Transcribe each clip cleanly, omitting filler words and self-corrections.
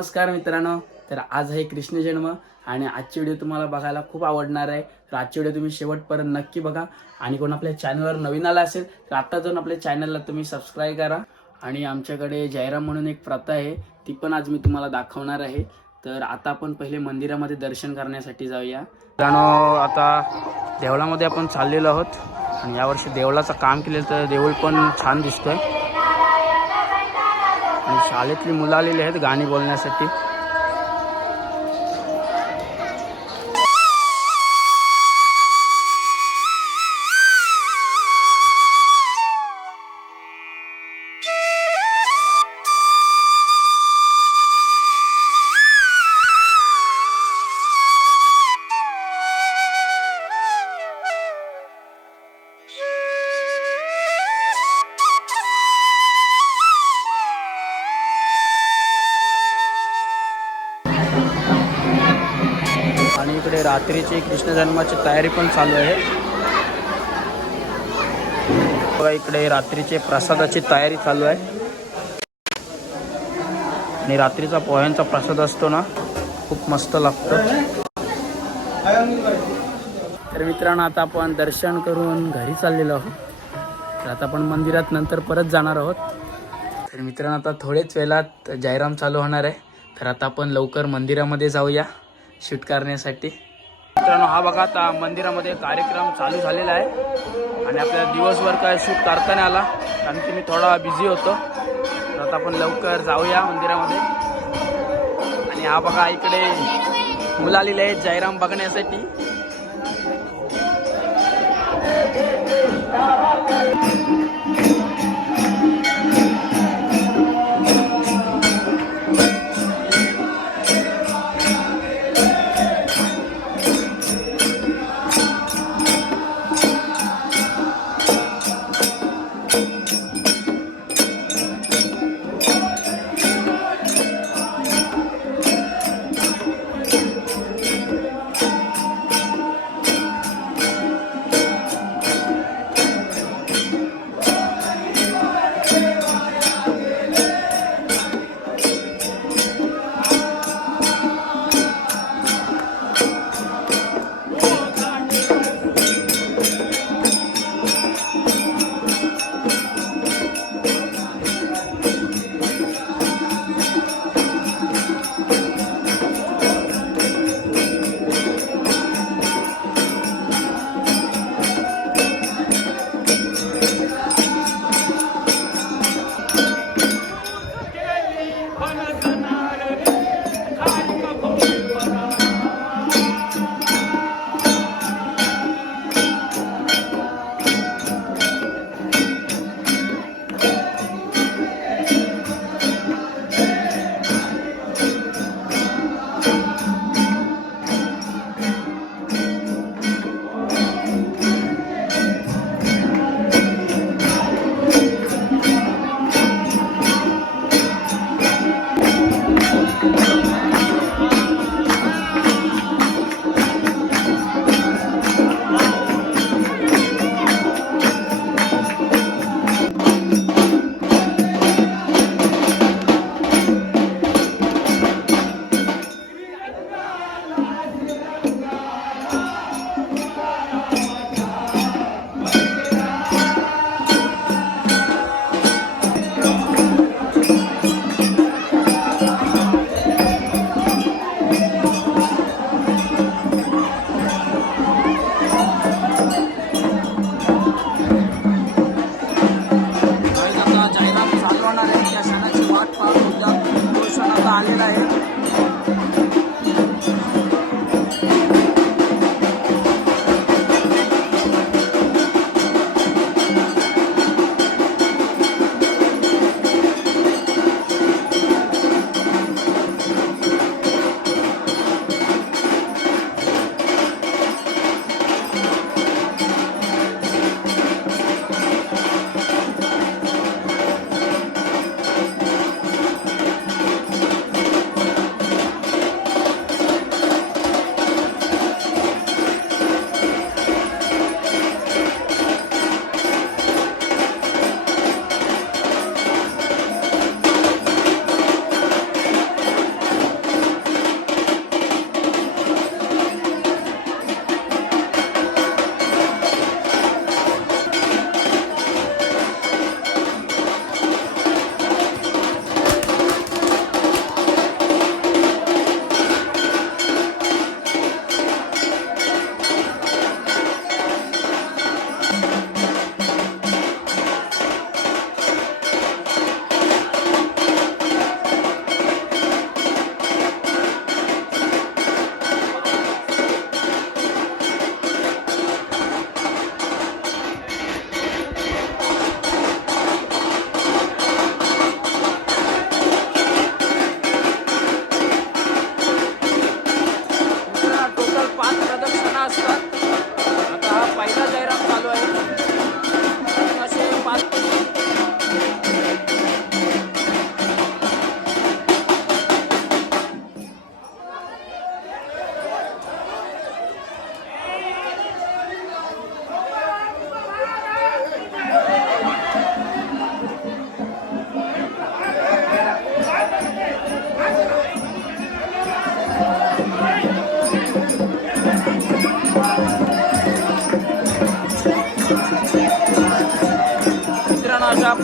नमस्कार मित्रांनो. तर आज आहे कृष्ण जन्म आणि आजची व्हिडिओ तुम्हाला बघायला खूप आवडणार आहे. तर आजची व्हिडिओ तुम्ही शेवटपर्यंत नक्की बघा. आणि कोण आपल्या चॅनलवर नवीन आला असेल तर आता जाऊन आपल्या चॅनलला तुम्ही सबस्क्राईब करा. आणि आमच्याकडे जयराम म्हणून एक प्रथा आहे, ती पण आज मी तुम्हाला दाखवणार आहे. तर आता आपण पहिले मंदिरामध्ये दर्शन करण्यासाठी जाऊया. मित्रांनो, आता देवळामध्ये आपण चाललेलो आहोत आणि यावर्षी देवळाचं काम केलेलं, तर देऊळ पण छान दिसतोय. आणि शाळेतली मुलं आलेली आहेत गाणी बोलण्यासाठी. आणि इकडे रात्रीची कृष्ण जन्माची तयारी पण चालू आहे. बघा, इकडे रात्रीचे प्रसादाची तयारी चालू आहे. आणि रात्रीचा पोह्यांचा प्रसाद असतो ना, खूप मस्त लागतो. तर मित्रांनो, आता आपण दर्शन करून घरी चाललेलो आहोत. तर आता आपण मंदिरात नंतर परत जाणार आहोत. तर मित्रांनो, आता थोडेच वेळात जयराम चालू होणार आहे. तर आता आपण लवकर मंदिरामध्ये जाऊया शूट करण्यासाठी. मित्रांनो, हा बघा, आता मंदिरामध्ये कार्यक्रम चालू झालेला आहे आणि आपल्याला दिवसभर काय शूट करता नाही आला कारण की मी थोडा बिझी होतो. तर आता आपण लवकर जाऊया मंदिरामध्ये. आणि हा बघा, इकडे मुलं आलेले आहेत जयराम बघण्यासाठी.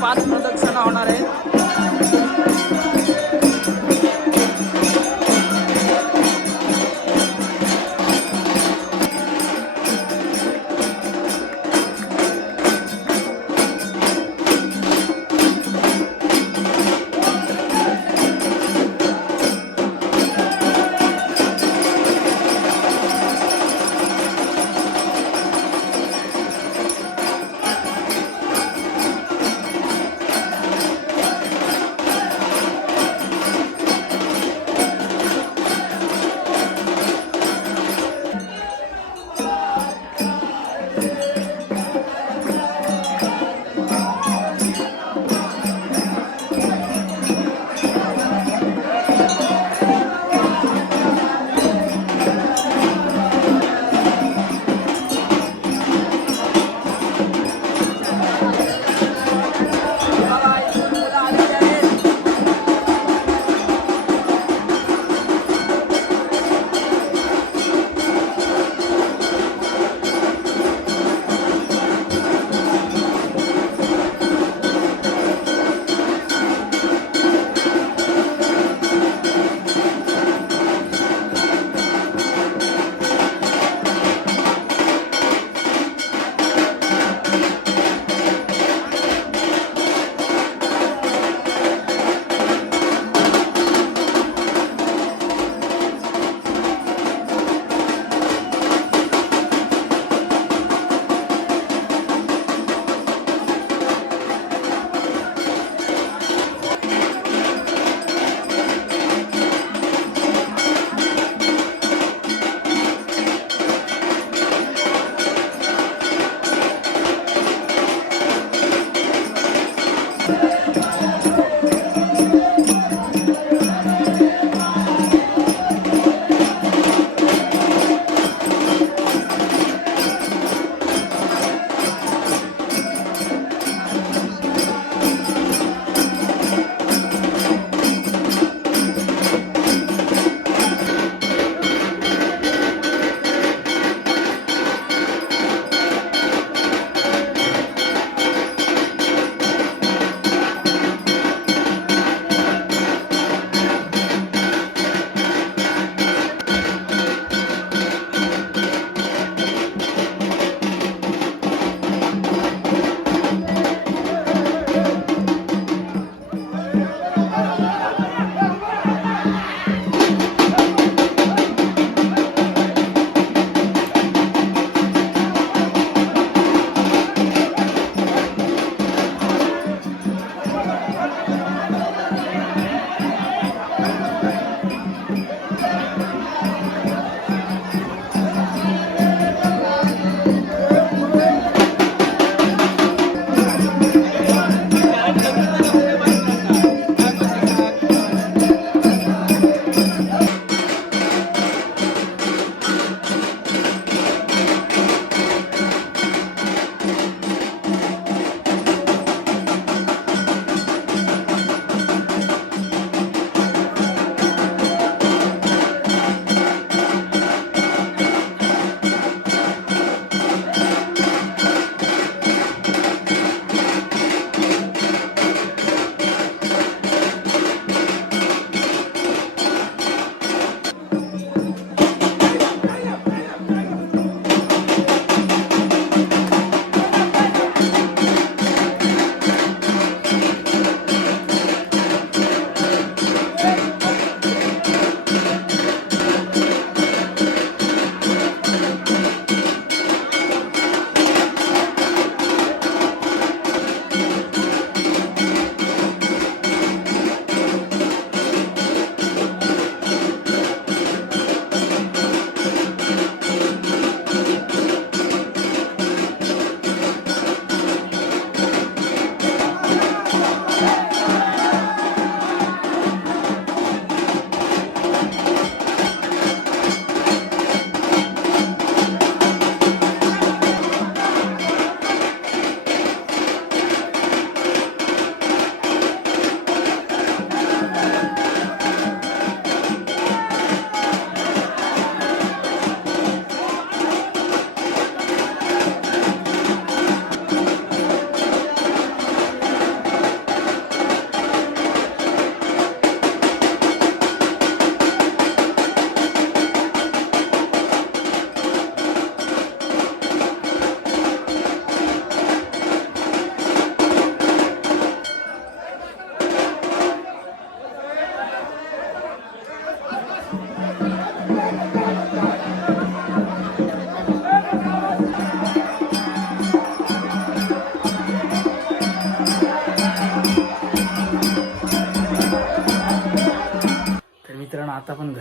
5 प्रदक्षिणा होणार आहे.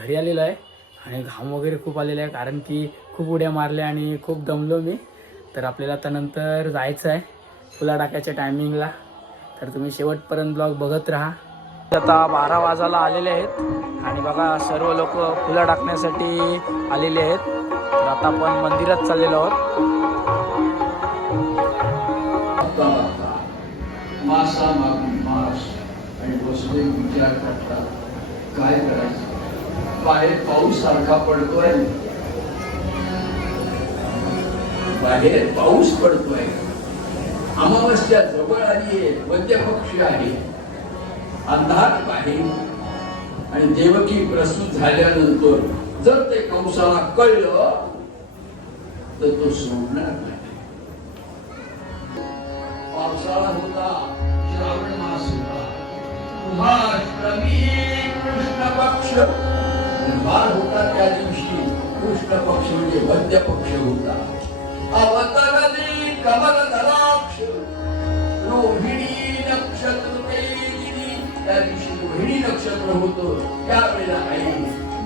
घरी आलेलो आहे आणि घाम वगैरे खूप आलेला आहे कारण की खूप उड्या मारल्या आणि खूप दमलो मी. तर आपल्याला आता नंतर जायचं आहे फुला टाकायच्या टायमिंगला. तर तुम्ही शेवटपर्यंत ब्लॉग बघत राहा. आता 12 वाजायला आलेले आहेत आणि बघा सर्व लोक फुला टाकण्यासाठी आलेले आहेत. तर आता आपण मंदिरात चाललेलो आहोत. मासा मागून मास आणि बसले विचार करतात काय करायचं. बाहेर पाऊस सारखा पडतोय, बाहेर पाऊस पडतोय, अमावस्या जवळ आली आहे, मध्य पक्ष आहे, अंधार बाहेर आणि देवकी प्रसूत झाल्यानंतर जर ते कंसाला कळलं तर तो सोडणार नाही. पावसाळा होता, श्रावण मास होता, कुंभाष्टमी कृष्ण पक्ष कुंभार होता. त्या दिवशी कृष्ण पक्ष म्हणजे मध्य पक्ष होता. अवतरली कमल दलाक्ष रोहिणी नक्षत्र तेजिनी. त्या दिवशी रोहिणी नक्षत्र होतं. त्यावेळेला आई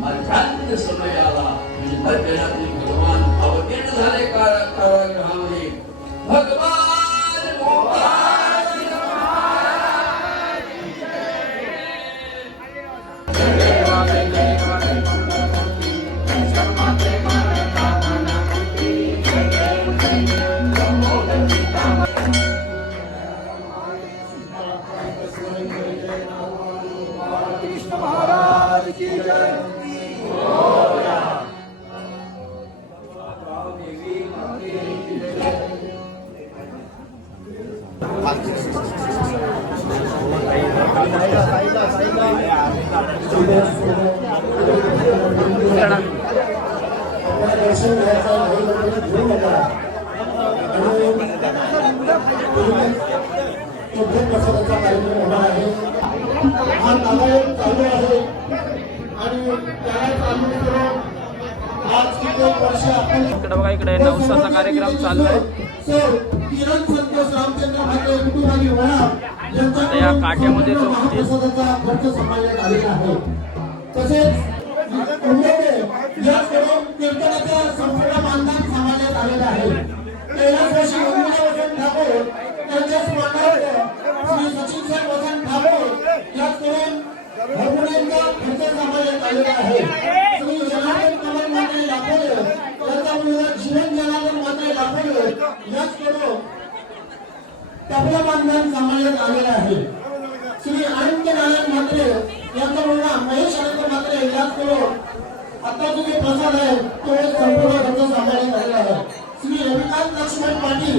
मध्यान्ह समयाला म्हणजे मध्यरात्री भगवान अवतीर्ण झाले कारागृहामध्ये. भगवान इकडे बघा, इकडे नवसाचा कार्यक्रम चालू आहे. या काट्यामध्ये आपल्या बांधकाम समाजात आलेला आहे. श्री अनंत नारायण म्हात्रे यांचा मुलगा महेश अनंत म्हात्रे याचकडून आता जो प्रसाद आहे तो संपूर्ण खर्च सांभाळण्यात आलेला आहे. श्री रविकांत लक्ष्मण पाटील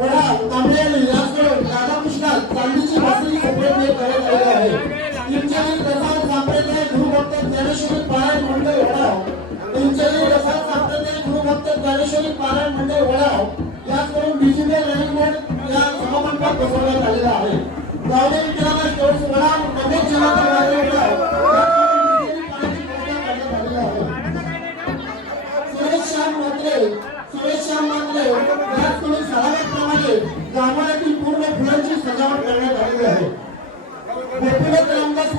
वडा तांबेली याचकडून राधाकृष्ण चांदीची भासरी सप्रेम करण्यात आलेला आहे. इंचरी प्रसाद संप्रदाय गुरुभक्त ज्ञानेश्वरी पारायण मंडळ वडाव इंचरी प्रसाद संप्रदाय गुरुभक्त ज्ञानेश्वरी पारायण मंडळ वडाव याचकडून डिजिटल रनिंग या सभामंडपात बसवण्यात आलेला आहे. गावडे विद्यालय स्टोर्स वडाव अनेक जणांचा सुरेश श्याम मात्रे याचकडून सहाव्याप्रमाणे गाभाऱ्यातील पूर्ण फुलांची सजावट करण्यात आलेली आहे. गोपीनाथ रामदास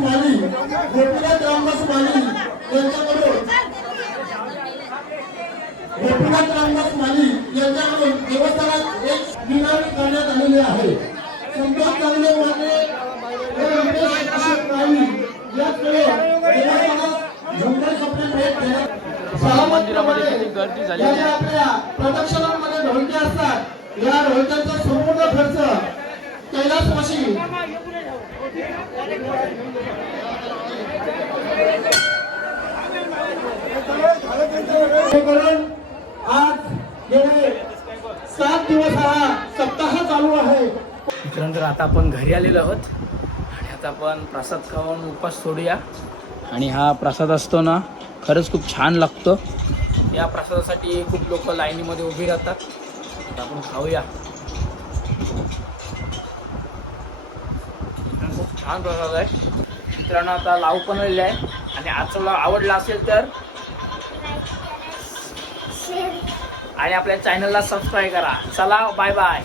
माली यांच्याकडून देवस्थानात एक विनवणी करण्यात आलेली आहे. संतोष चांगले मात्रे याचकडे देवस्थानात झुंबर कपडे भेट देण्यात मंदिरामध्ये किती गर्दी झालेली आहे. आपल्या प्रदक्षिणांमध्ये ढोलके असतात. या ढोलक्यांचा संपूर्ण खर्च कैलासवासी आज गेले 7 दिवस हा सप्ताह चालू आहे. मित्रांनो, आता आपण घरी आलेलो आहोत आणि आता आपण प्रसाद खाऊन उपास सोडूया. आणि हा प्रसाद असतो ना, खरंच खूप छान लागतो. या प्रसादासाठी खूप लोक लाईनीमध्ये उभी राहतात. आता आपण खाऊया. खूप छान प्रसाद आहे मित्रांनो. आता लावू पण आहे आणि आजचा ब्लॉग आवडला असेल तर आणि आपल्या चॅनलला सबस्क्राईब करा. चला, बाय बाय.